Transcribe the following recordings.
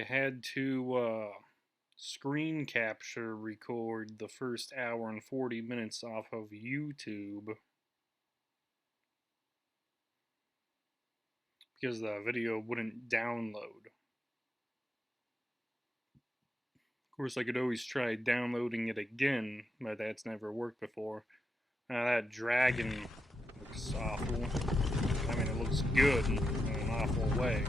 I had to screen capture record the first hour and 40 minutes off of YouTube because the video wouldn't download. Of course, I could always try downloading it again, but that's never worked before. That dragon looks awful. I mean, it looks good in an awful way.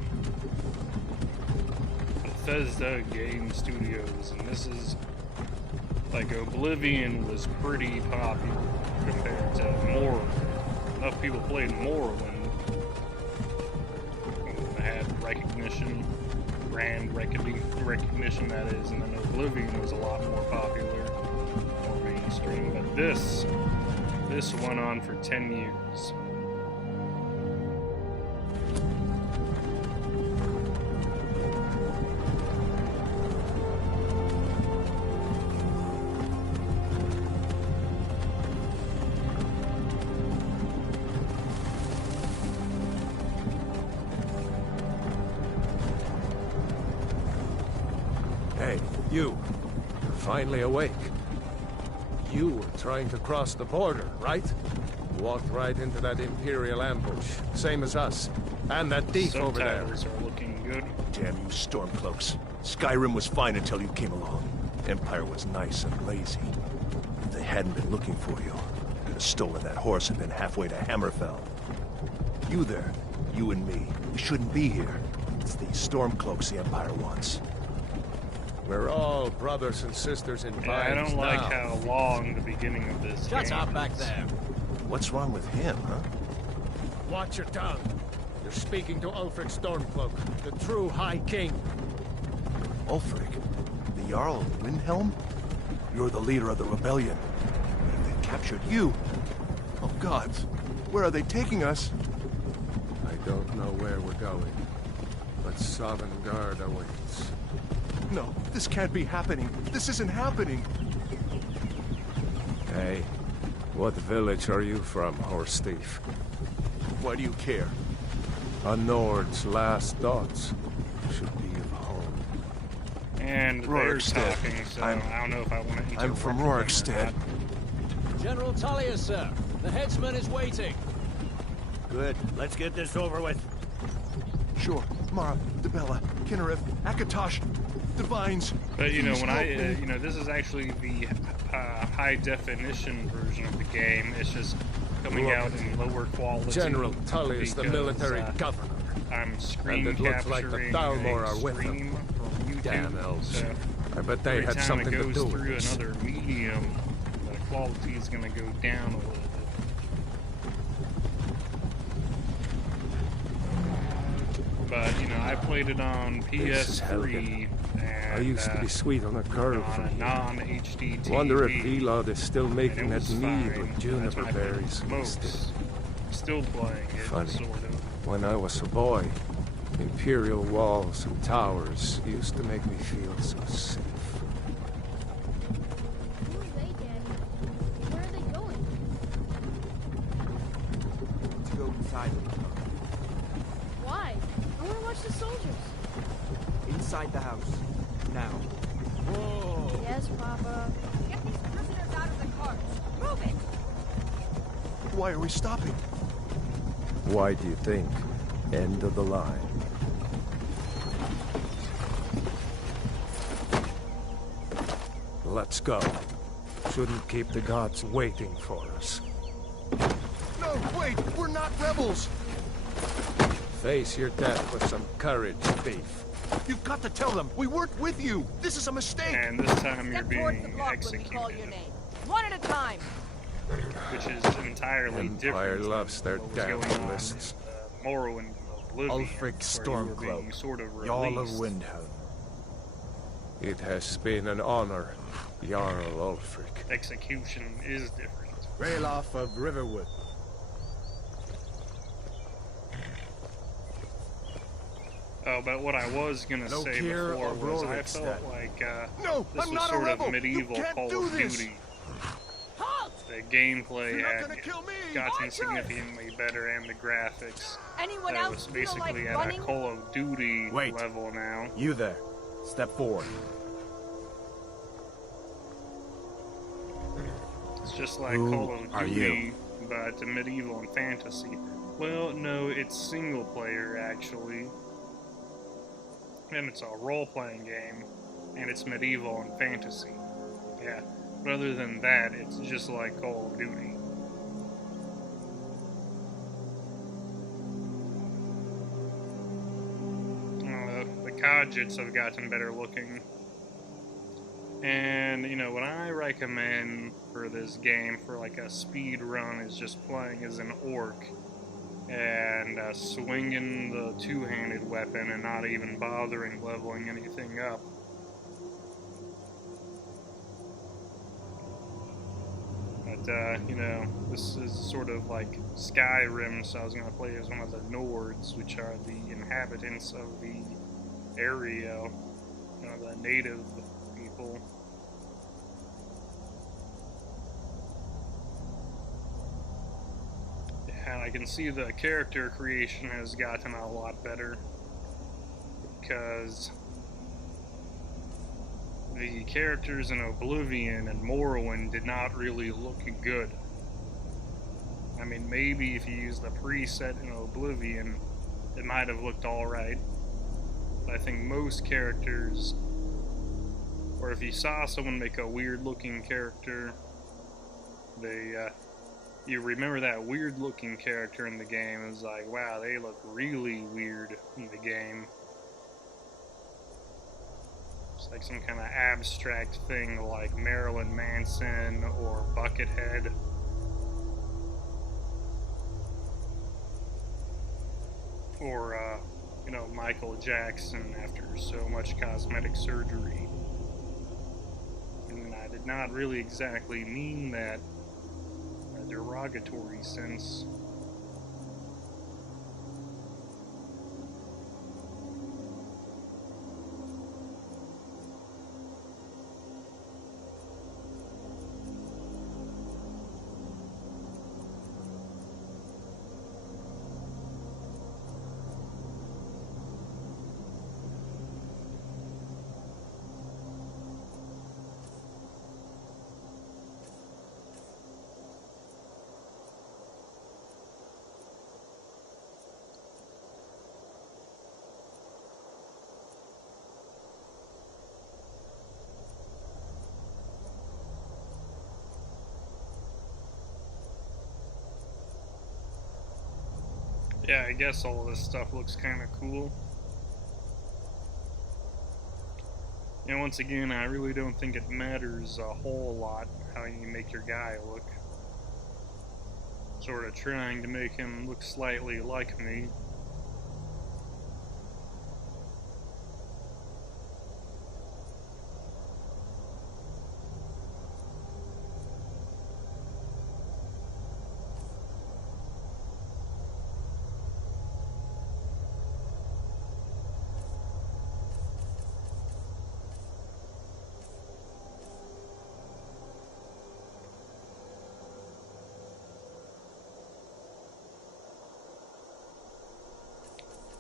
Bethesda Game Studios, and this is like Oblivion was pretty popular compared to Morrowind. Enough people played Morrowind and had recognition, brand recognition that is, and then Oblivion was a lot more popular, more mainstream. But this went on for 10 years. Hey, you. You're finally awake. You were trying to cross the border, right? Walked right into that Imperial ambush, same as us. And that thief over there. Subtitles are looking good. Damn you Stormcloaks. Skyrim was fine until you came along. Empire was nice and lazy. If they hadn't been looking for you, could have stolen that horse and been halfway to Hammerfell. You there, you and me, we shouldn't be here. It's these Stormcloaks the Empire wants. We're all brothers and sisters in Yeah, I don't now. like how long the beginning of this game Shut up back is. there. What's wrong with him, huh? Watch your tongue. You're speaking to Ulfric Stormcloak, the true High King. Ulfric? The Jarl of Windhelm? You're the leader of the rebellion. But if they captured you... Oh gods, where are they taking us? I don't know where we're going, but Sovngarde awaits. No, this can't be happening. This isn't happening. Hey, what village are you from, horse thief? Why do you care? A Nord's last thoughts should be of home. And they're Rorikstead. talking, so I'm- I don't know if I want to interrupt I'm from them or Rorikstead. not. General Tullius, sir. The headsman is waiting. Good. Let's get this over with. Sure, Mara, Debella, Kinnereth, Akatosh, Divines. But you know, Please when I, help me. you know, this is actually the high definition version of the game. It's just coming Look, out in lower quality. General Tullius, the because, military governor. I'm screen And it looks like the capturing Thalmor a are with them. stream from YouTube. Damn elves. So I bet they every had time something it to goes do with through this. another medium, the quality is going to go down a little bit. But you know, I played it on This is PS3, and I used to be sweet on a curve on from a here. non-HD TV. Wonder if Elod is still and making it that was mead fine. with That's juniper when I played berries. most. Still playing it, Funny. sort of. When I was a boy, Imperial walls and towers used to make me feel so safe. Who are they, Daddy? Where are they going? To go inside. Why? I want to watch the soldiers. Inside the house. Now. Whoa. Yes, Papa. Get these prisoners out of the carts. Move it! Why are we stopping? Why do you think? End of the line. Let's go. Shouldn't keep the gods waiting for us. No, wait! We're not rebels! Face your death with some courage, thief. You've got to tell them! We weren't with you! This is a mistake! And this time you're Step towards the being block when we call your executed, name. One at a time. which is entirely Empire different. loves their than what damn was going on lists. in, Morrowind, Oblivion, Ulfric where you were being Stormcloak, sort of Jarl of released. Windhelm. It has been an honor, Jarl Ulfric. Execution is different. Ralof of Riverwood. Oh, but what I was gonna No say care before of was I Rorikstead. felt like No, this I'm was not a sort rebel! of medieval You can't Call do of this! Duty. Halt! The gameplay You're not had gonna kill me! gotten Archers! significantly better, and the graphics Anyone that else was feel basically like at running? a Call of Duty Wait. level now. You there. Step forward. It's just like Who Call of are Duty, but medieval and fantasy. Well, no, it's single player actually. And it's a role-playing game, and it's medieval and fantasy. Yeah, but other than that, it's just like Call of Duty. The Khajiits have gotten better looking. And, you know, what I recommend for this game for like a speed run is just playing as an orc and swinging the two-handed weapon and not even bothering leveling anything up. But, you know, this is sort of like Skyrim, so I was going to play as one of the Nords, which are the inhabitants of the area, you know, the native people. And I can see the character creation has gotten a lot better, because the characters in Oblivion and Morrowind did not really look good. I mean, maybe if you used the preset in Oblivion, it might have looked alright. But I think most characters, or if you saw someone make a weird looking character, you remember that weird looking character in the game. It was like, wow, they look really weird in the game. It's like some kind of abstract thing like Marilyn Manson or Buckethead. Or, you know, Michael Jackson after so much cosmetic surgery. And I did not really exactly mean that in a derogatory sense. Yeah, I guess all this stuff looks kind of cool. And once again, I really don't think it matters a whole lot how you make your guy look. Sort of trying to make him look slightly like me.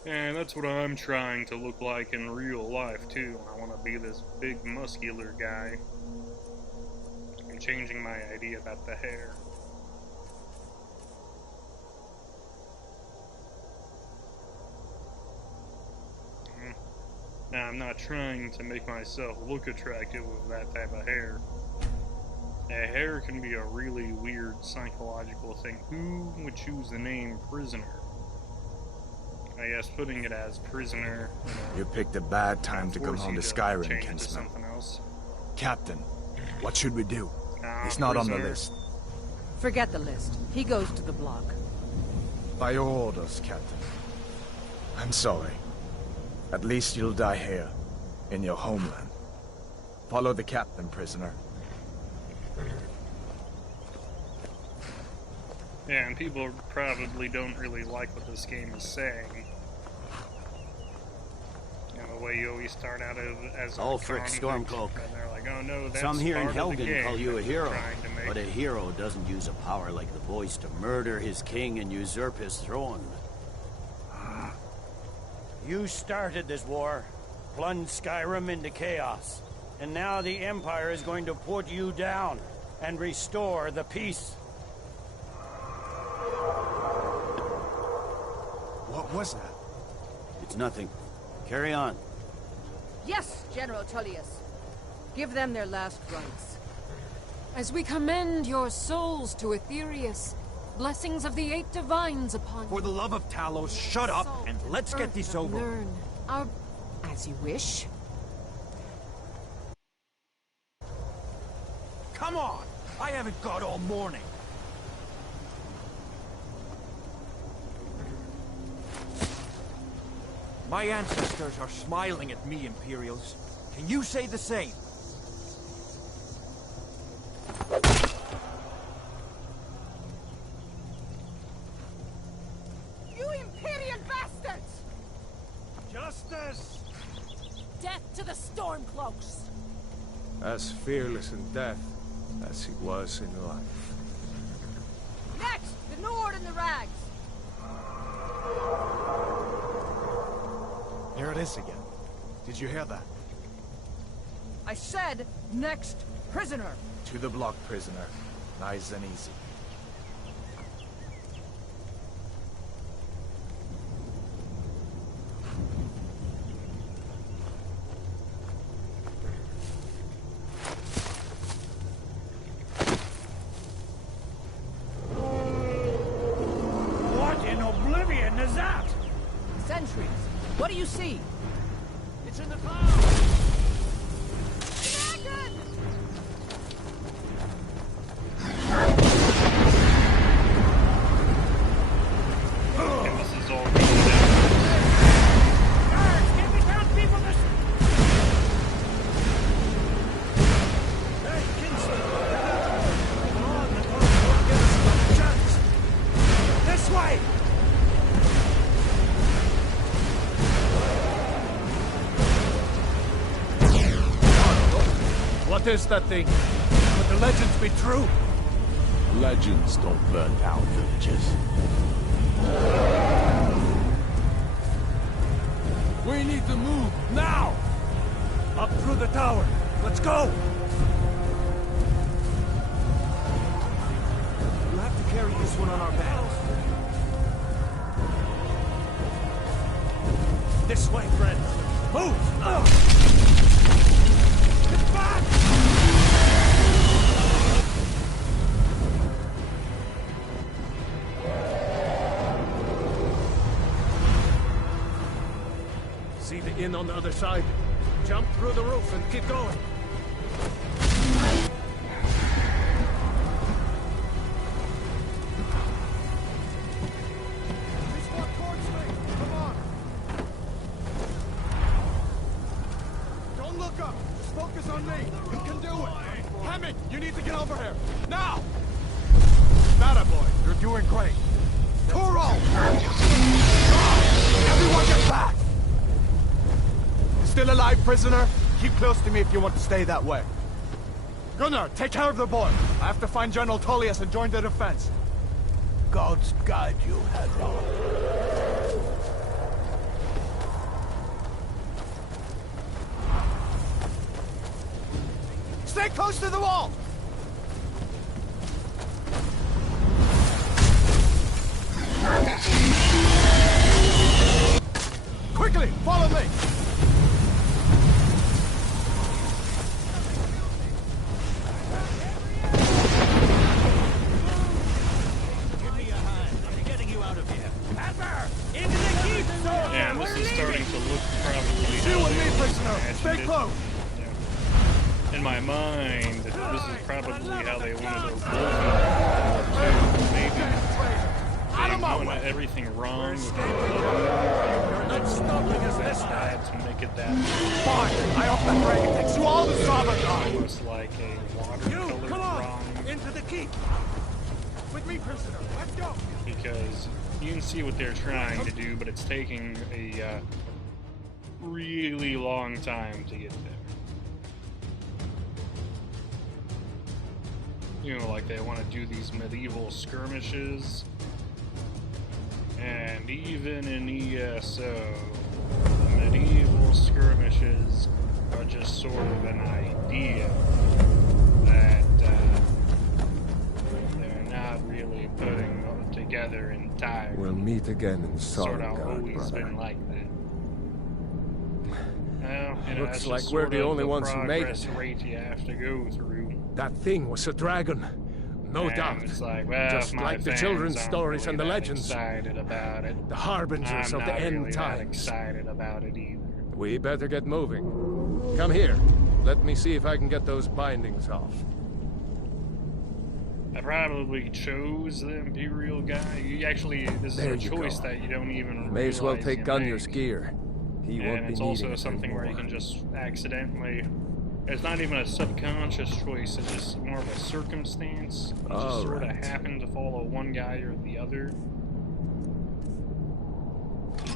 And that's what I'm trying to look like in real life, too. I want to be this big, muscular guy. I'm changing my idea about the hair. Now, I'm not trying to make myself look attractive with that type of hair. Hair can be a really weird psychological thing. Who would choose the name Prisoner? I guess putting it as Prisoner, You picked a bad time to come home to Skyrim, change it to Kinsman. something else. Captain, what should we do? He's not on the Prisoner. list. Forget the list. He goes to the block. By your orders, Captain. I'm sorry. At least you'll die here, in your homeland. Follow the captain, prisoner. Yeah, and people probably don't really like what this game is saying. You know, the way you always start out as a Ulfric convict, Stormcloak. and they're like, oh no, that's Some here in part of the Helgen game call you a that we're hero, trying to make. but a hero doesn't use a power like the voice to murder his king and usurp his throne. You started this war. plunged Skyrim into chaos. And now the Empire is going to put you down and restore the peace. What was that? It's nothing. Carry on. Yes, General Tullius. Give them their last rites. As we commend your souls to Aetherius, blessings of the 8 divines upon you. For the love of Talos, shut up and let's get this over. Learn our... As you wish. Come on! I haven't got all morning. My ancestors are smiling at me, Imperials. Can you say the same? You Imperial bastards! Justice! Death to the Stormcloaks! As fearless in death as he was in life. Next, the Nord and the Rags. Here it is again. Did you hear that? I said, next prisoner. To the block, prisoner. Nice and easy. What in oblivion is that? Sentries. What do you see? It's in the clouds! And this is all going down. Guards, get the townspeople this... Hey, Kingston! Come on, the North won't get us another chance! This way! What is that thing? Could the legends be true? Legends don't burn down villages. We need to move, now! Up through the tower. Let's go! We'll have to carry this one on our backs. This way, friend! Move! Get back! See the inn on the other side. Jump through the roof and keep going. Please walk towards me. Come on. Don't look up. Just focus on me. You can do it. Hammond, you need to get over here. Now! That boy. You're doing great. Toro! Everyone get back! Still alive, prisoner? Keep close to me if you want to stay that way. Gunnar, take care of the boy. I have to find General Tullius and join the defense. Gods guide you, Hadron. Stay close to the wall! Quickly, follow me! Give me a hand. I'm getting you out of here. Pepper! Into the keep, soldier! Yeah, and this is starting to look probably... You and me, how they prisoner! imagined Stay it. close! Yeah. In my mind, this is probably how they wanted to maybe Out of my they way! wanted everything wrong with the You're not stopping us this had time! to make it that Fine! I hope that dragon takes you all to Sabaton! almost like a watercolor Come on! drawing, Into the keep! With me, prisoner! Let's go! because you can see what they're trying to do, but it's taking a really long time to get there. You know, like they want to do these medieval skirmishes, and even in ESO, medieval little skirmishes are just sort of an idea that they're not really putting together entirely. We'll meet again in Sort of Solitude, always brother. been like that. Well, you know, Looks that's like just we're sort the of only ones who made progress it. rate you have to go through. That thing was a dragon. No And doubt. It's like, well, Just if my like the fans children's aren't stories really and the that legends. excited about it. The harbingers I'm of the not end really that times. excited about it either. We better get moving. Come here. Let me see if I can get those bindings off. I probably chose the Imperial guy. You actually, this is There a you choice go. that you don't even May as well realize take you Gunjar's make. gear. He won't And be it's needing also it something where you anymore. can just accidentally. It's not even a subconscious choice. It's just more of a circumstance. You just sort of Alright. happen to follow one guy or the other.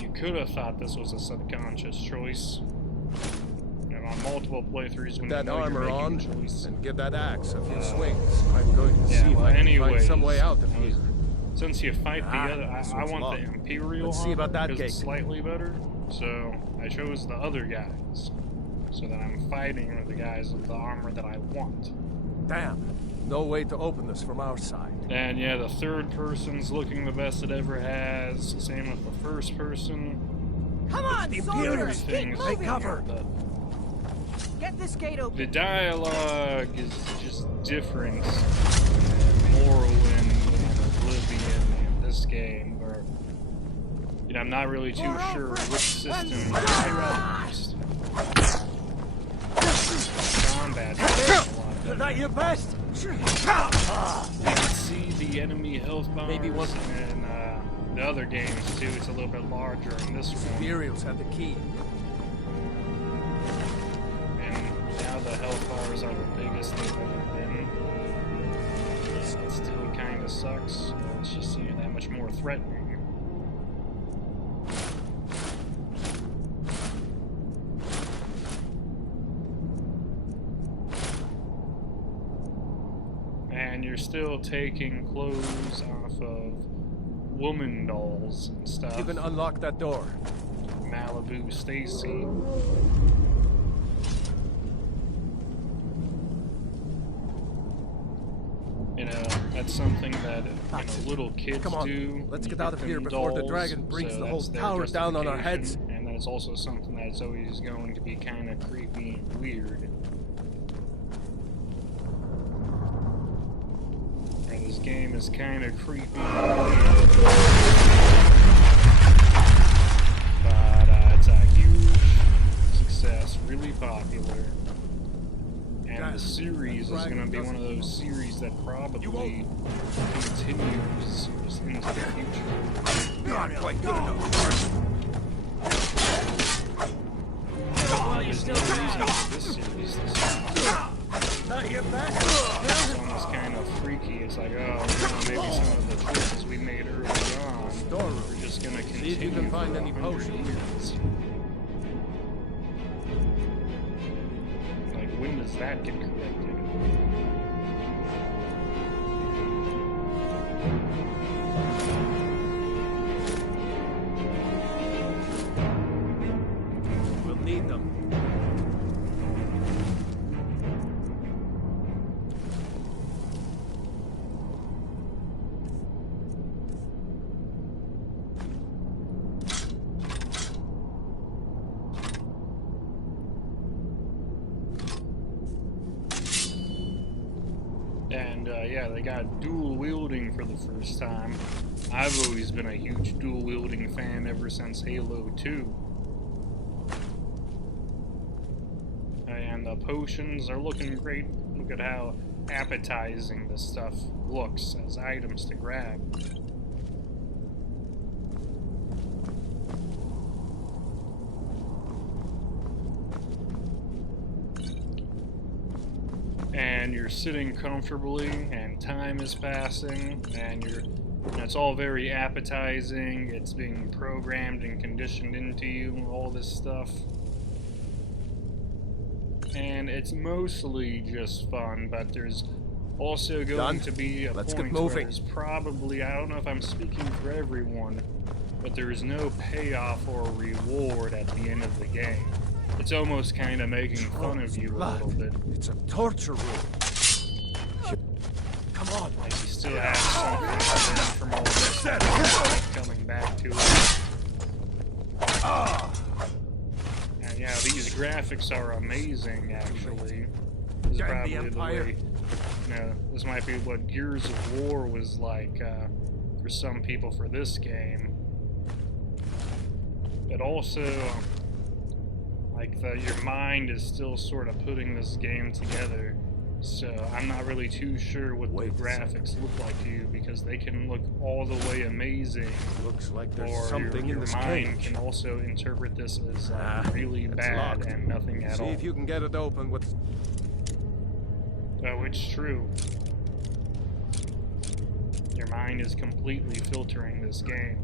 You could have thought this was a subconscious choice. And on multiple playthroughs, when Put that you know armor you're on making a choice. and give that axe a few swings. I'm going to Yeah, see if well, I can anyways, find some way out of here. Since you fight the other, this I one's want locked. the Imperial Let's see about that because it's gate. slightly better. So I chose the other guys, so that I'm fighting with the guys with the armor that I want. Damn. No way to open this from our side. And yeah, the third person's looking the best it ever has. Same with the first person. Come on, soldiers! Everything's Keep moving! cover. Get this gate open. The dialogue is just different in Morrowind and Oblivion in this game, where you know I'm not really too sure which system is first. Combat's a lot better. Is that your best? You can see the enemy health bars Maybe one- in the other games too. It's a little bit larger in this one. Imperials have the key. And now the health bars are the biggest they've ever been. So it still kind of sucks. But it's just that much more threatening. And you're still taking clothes off of woman dolls and stuff. You can unlock that door. Malibu Stacy. You know, that's something that little kids Come on, do. let's when get you out of them here before the dolls, dragon brings so the whole that's their tower down on our heads. justification, And then it's also something that's always going to be kind of creepy and weird. And this game is kind of creepy and weird. But it's a huge success, really popular. And the series is going to be one of those series that probably continues just into the future. Not quite good enough. Well, you're still This series, Not your best. it's almost kind of freaky. It's like, oh, maybe some of the choices we made early on are just going to continue. See if you can find for any 100 potions. years. Like, when does that get corrected? We'll need them. And yeah, they got dual wielding for the first time. I've always been a huge dual wielding fan ever since Halo 2. And the potions are looking great. Look at how appetizing this stuff looks as items to grab. And you're sitting comfortably, and time is passing, and it's all very appetizing. It's being programmed and conditioned into you, all this stuff. And it's mostly just fun, but there's also going Done? to be a Let's get point where moving. there's probably, I don't know if I'm speaking for everyone, but there is no payoff or reward at the end of the game. It's almost kind of making fun of you a little bit. It's a torture room. Come on, like you still have something from all this coming back to it. And yeah, these graphics are amazing, actually. This is probably the way, this might be what Gears of War was like for some people for this game. But also, like your mind is still sort of putting this game together. So I'm not really too sure what the graphics look like to you, because they can look all the way amazing. Looks like there's or something your in this mind cage. can also interpret this as really bad locked. and nothing at all. See if you can get it open with... Oh, it's true. Your mind is completely filtering this game.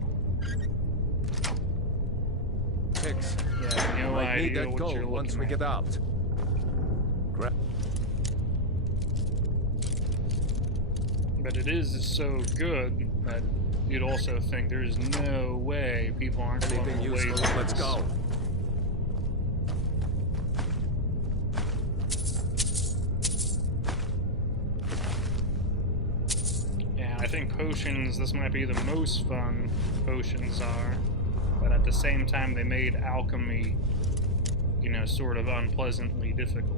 Hicks. Yeah, no Might idea need that what gold you're once looking we at. get out. But it is so good that you'd also think there's no way people aren't going Anything away useful? with Let's this. go. Yeah, I think potions, this might be the most fun potions are, but at the same time they made alchemy, you know, sort of unpleasantly difficult.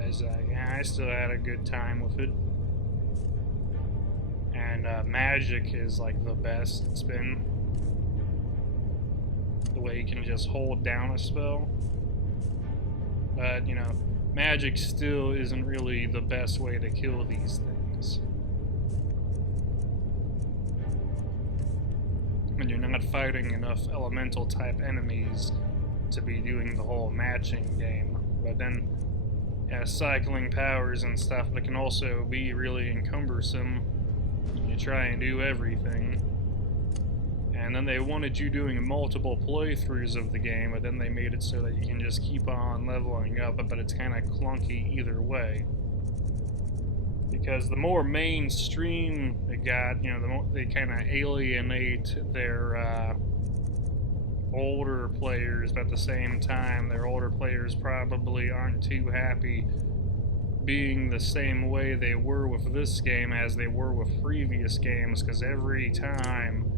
As yeah, I still had a good time with it. And magic is like the best it's been. The way you can just hold down a spell. But, you know, magic still isn't really the best way to kill these things. And you're not fighting enough elemental type enemies to be doing the whole matching game. But then, yeah, cycling powers and stuff, but it can also be really encumbersome when you try and do everything. And then they wanted you doing multiple playthroughs of the game, but then they made it so that you can just keep on leveling up, but it's kind of clunky either way. Because the more mainstream it got, you know, the more they kind of alienate their older players, but at the same time, their older players probably aren't too happy being the same way they were with this game as they were with previous games, because every time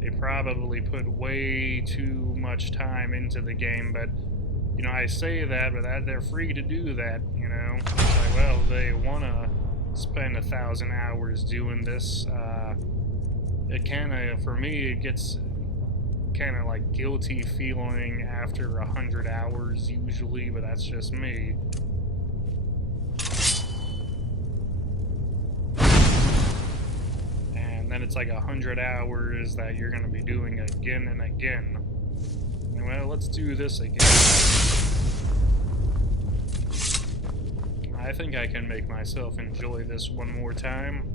they probably put way too much time into the game. But, you know, I say that, but they're free to do that, you know. It's like, well, they want to spend 1,000 hours doing this. It kind of, for me, it gets kind of like guilty feeling after 100 hours usually, but that's just me. And then it's like 100 hours that you're going to be doing again and again. And well, let's do this again. I think I can make myself enjoy this one more time.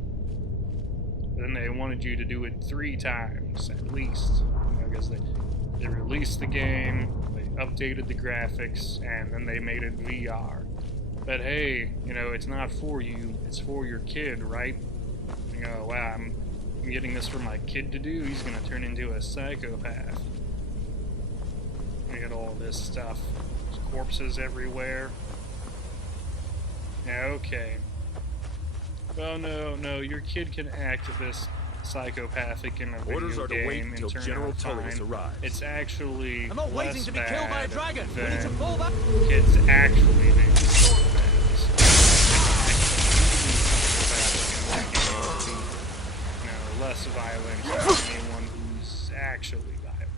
Then they wanted you to do it 3 times at least. Because they released the game, they updated the graphics, and then they made it VR. But hey, you know, it's not for you, it's for your kid, right? You know, wow, I'm getting this for my kid to do? He's gonna turn into a psychopath. Look at all this stuff. There's corpses everywhere. Yeah, okay. Well, no, your kid can act this psychopathic in a Orders video to wait game till and turn General out Tullius fine. arrives. It's actually I'm not waiting less to be killed by a bad dragon. We need to than fall back. kids actually being psychopaths. You know, less violent than anyone who's actually violent.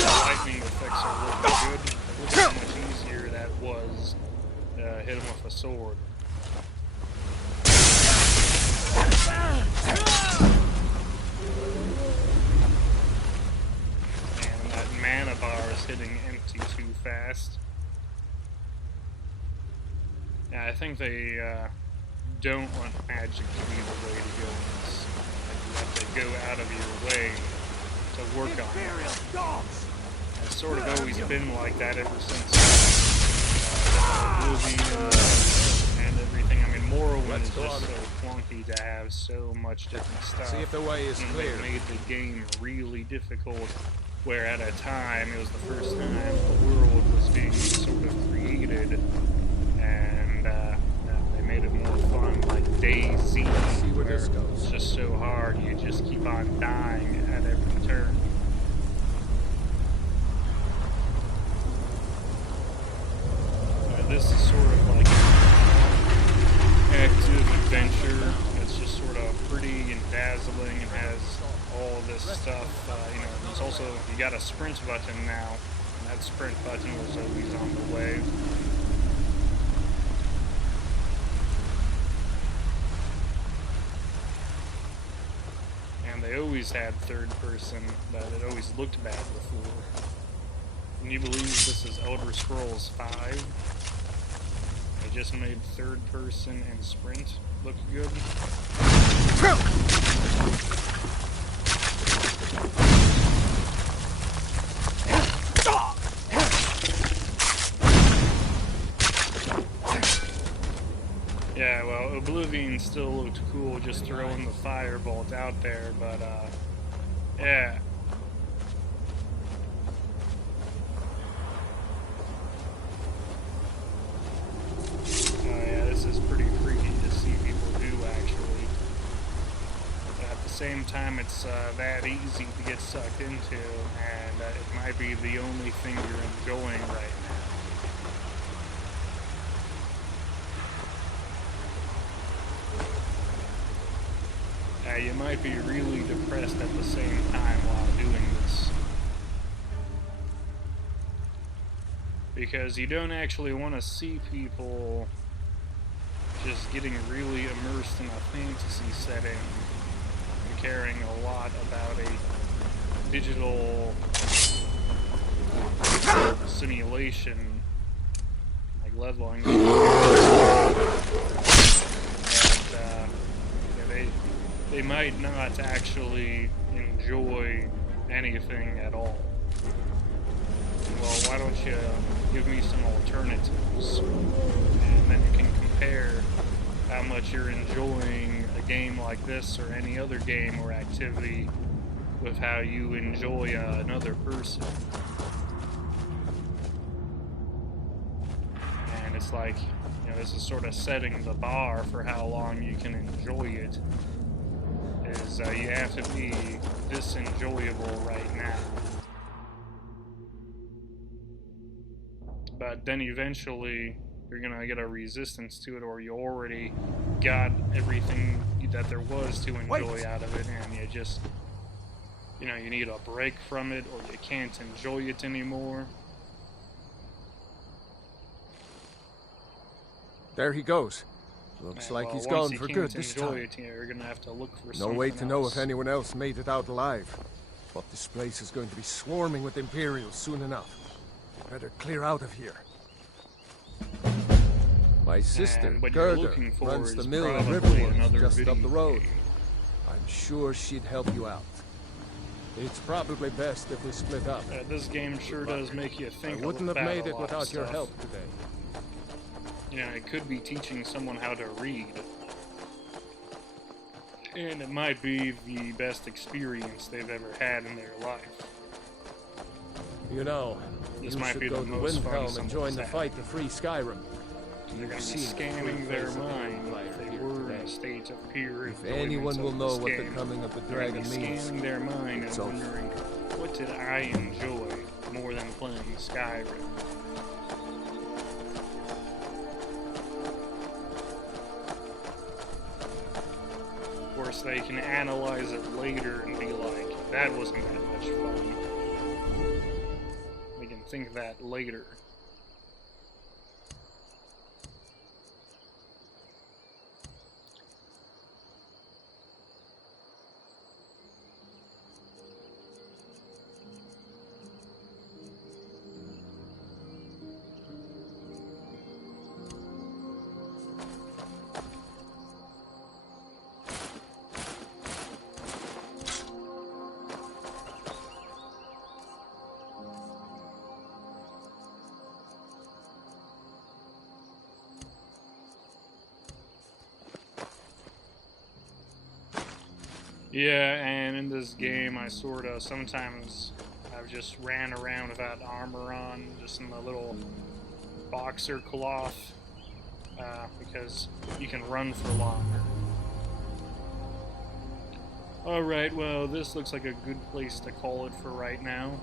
Lightning effects are really good. Look how much easier that was to hit him with a sword. And that mana bar is hitting empty too fast. Yeah, I think they don't want magic to be the way to go in this. You have to go out of your way to work on it. It's sort of always been like that ever since Oblivion and everything. I mean, Morrowind is just so clunky to have so much different stuff. See if the way is clear. They made the game really difficult, where at a time, it was the first time the world was being sort of created, and they made it more fun, like DayZ, where this goes. it's just so hard, you just keep on dying at every turn. This is sort of like an active adventure. It's just sort of pretty and dazzling and has all this stuff. You know, it's also, you got a sprint button now, and that sprint button was always on the way. And they always had third person, but it always looked bad before. Can you believe this is Elder Scrolls 5? They just made third person and sprint look good. Yeah, well, Oblivion still looked cool just throwing the firebolt out there, but yeah. This is pretty freaky to see people do, actually. But at the same time, it's that easy to get sucked into, and it might be the only thing you're enjoying right now. You might be really depressed at the same time while doing this. Because you don't actually want to see people just getting really immersed in a fantasy setting and caring a lot about a digital simulation, like leveling. And they might not actually enjoy anything at all. Well, why don't you give me some alternatives, and then you can compare how much you're enjoying a game like this or any other game or activity with how you enjoy another person. And it's like, you know, this is sort of setting the bar for how long you can enjoy it. Is you have to be this enjoyable right now. But then eventually you're gonna get a resistance to it, or you already got everything that there was to enjoy out of it, and you just, you know, you need a break from it, or you can't enjoy it anymore. There he goes. Looks like he's gone for good this time. You're gonna have to look for no way to know if anyone else made it out alive. But this place is going to be swarming with Imperials soon enough. Better clear out of here. My sister, Gerda, runs the mill in Riverwood, just up the road. I'm sure she'd help you out. It's probably best if we split up. This game sure does make you think. I wouldn't have made it without your help today. You know, it could be teaching someone how to read. And it might be the best experience they've ever had in their life. You know, this you might should be go the to most Windhelm and join the fight to free Skyrim. They're going to be scanning their mind if they were in a state of pure If anyone will know what the coming of the dragon means. Scanning their mind and wondering, what did I enjoy more than playing Skyrim? Of course, they can analyze it later and be like, that wasn't that much fun. They can think that later. Yeah, and in this game, I sort of sometimes I've just ran around without armor on, just in the little boxer cloth, because you can run for longer. Alright, well, this looks like a good place to call it for right now.